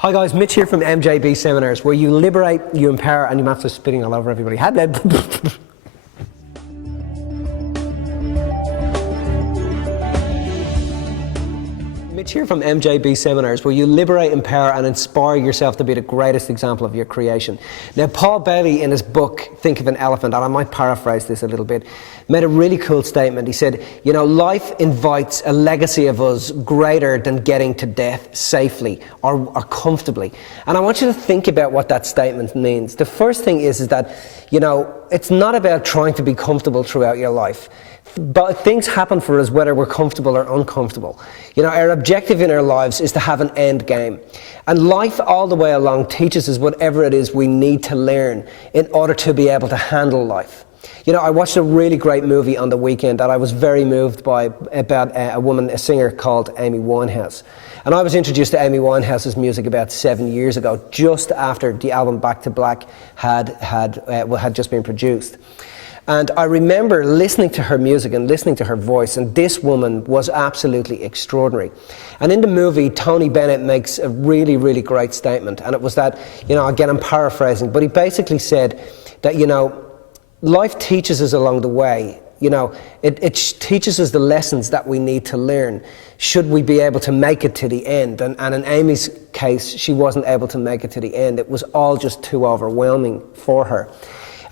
Hi guys, Mitch here from MJB Seminars, where you liberate, you empower, and you master spitting all over everybody. Mitch here from MJB Seminars, where you liberate, empower, and inspire yourself to be the greatest example of your creation. Now, Paul Bailey, in his book, Think of an Elephant, and I might paraphrase this a little bit, made a really cool statement. He said, you know, life invites a legacy of us greater than getting to death safely or comfortably. And I want you to think about what that statement means. The first thing is that, you know, it's not about trying to be comfortable throughout your life. But things happen for us whether we're comfortable or uncomfortable. You know, our objective in our lives is to have an end game. And life all the way along teaches us whatever it is we need to learn in order to be able to handle life. You know, I watched a really great movie on the weekend that I was very moved by, about a woman, a singer called Amy Winehouse. And I was introduced to Amy Winehouse's music about 7 years ago, just after the album Back to Black had just been produced. And I remember listening to her music and listening to her voice, and this woman was absolutely extraordinary. And in the movie, Tony Bennett makes a really, really great statement, and it was that, you know, again, I'm paraphrasing, but he basically said that, you know, life teaches us along the way. You know, it teaches us the lessons that we need to learn should we be able to make it to the end. And in Amy's case, she wasn't able to make it to the end. It was all just too overwhelming for her.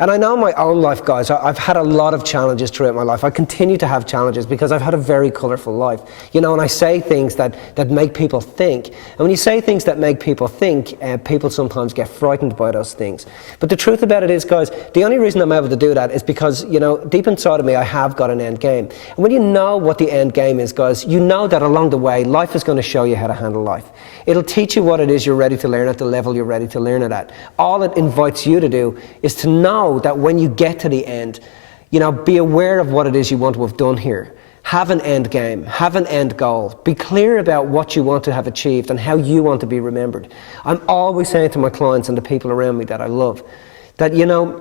And I know in my own life, guys, I've had a lot of challenges throughout my life. I continue to have challenges because I've had a very colourful life. You know, and I say things that make people think. And when you say things that make people think, people sometimes get frightened by those things. But the truth about it is, guys, the only reason I'm able to do that is because, you know, deep inside of me, I have got an end game. And when you know what the end game is, guys, you know that along the way, life is going to show you how to handle life. It'll teach you what it is you're ready to learn at the level you're ready to learn it at. All it invites you to do is to know that when you get to the end, you know, be aware of what it is you want to have done here. Have an end game, have an end goal. Be clear about what you want to have achieved and how you want to be remembered. I'm always saying to my clients and the people around me that I love, that, you know,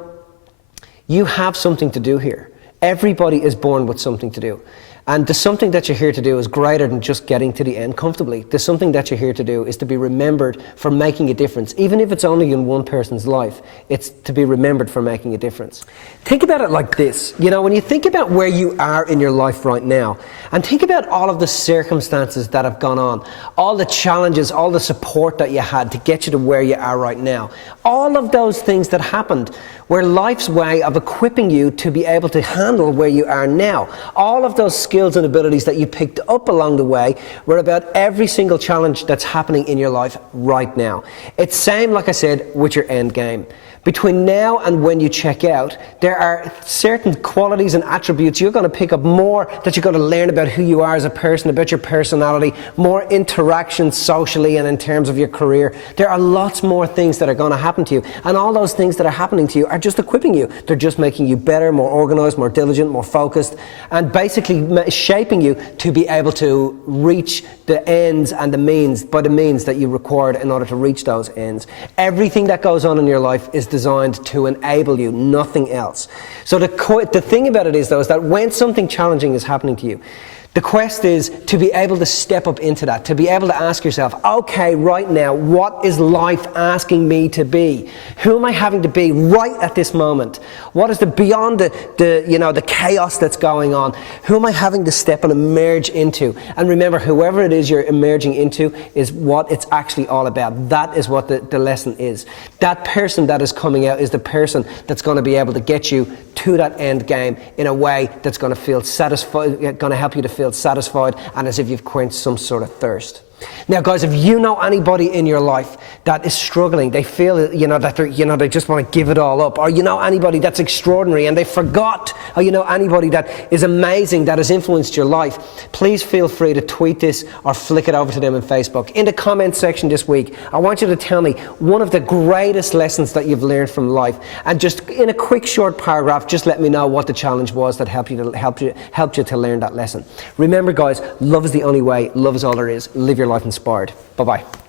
you have something to do here. Everybody is born with something to do. And the something that you're here to do is greater than just getting to the end comfortably. The something that you're here to do is to be remembered for making a difference. Even if it's only in one person's life, it's to be remembered for making a difference. Think about it like this. You know, when you think about where you are in your life right now, and think about all of the circumstances that have gone on, all the challenges, all the support that you had to get you to where you are right now, all of those things that happened were life's way of equipping you to be able to handle where you are now. All of those skills and abilities that you picked up along the way were about every single challenge that's happening in your life right now. It's same, like I said, with your end game. Between now and when you check out, there are certain qualities and attributes you're going to pick up more, that you're going to learn about who you are as a person, about your personality, more interactions socially and in terms of your career. There are lots more things that are going to happen to you, and all those things that are happening to you are just equipping you. They're just making you better, more organized, more diligent, more focused, and basically shaping you to be able to reach the ends and the means, by the means that you required in order to reach those ends. Everything that goes on in your life is designed to enable you, nothing else. So the thing about it is, though, is that when something challenging is happening to you, the quest is to be able to step up into that, to be able to ask yourself, okay, right now, what is life asking me to be? Who am I having to be right at this moment? What is beyond the chaos that's going on? Who am I having to step and emerge into? And remember, whoever it is you're emerging into is what it's actually all about. That is what the lesson is. That person that is coming out is the person that's going to be able to get you to that end game in a way that's going to feel satisfied, going to help you to feel satisfied and as if you've quenched some sort of thirst. Now, guys, if you know anybody in your life that is struggling, they feel, you know, that they're, you know, they just want to give it all up, or you know anybody that's extraordinary and they forgot, or you know anybody that is amazing that has influenced your life, please feel free to tweet this or flick it over to them on Facebook. In the comments section this week, I want you to tell me one of the greatest lessons that you've learned from life, and just in a quick short paragraph, just let me know what the challenge was that helped you to learn that lesson. Remember, guys, love is the only way, love is all there is. Live your life inspired. Bye-bye.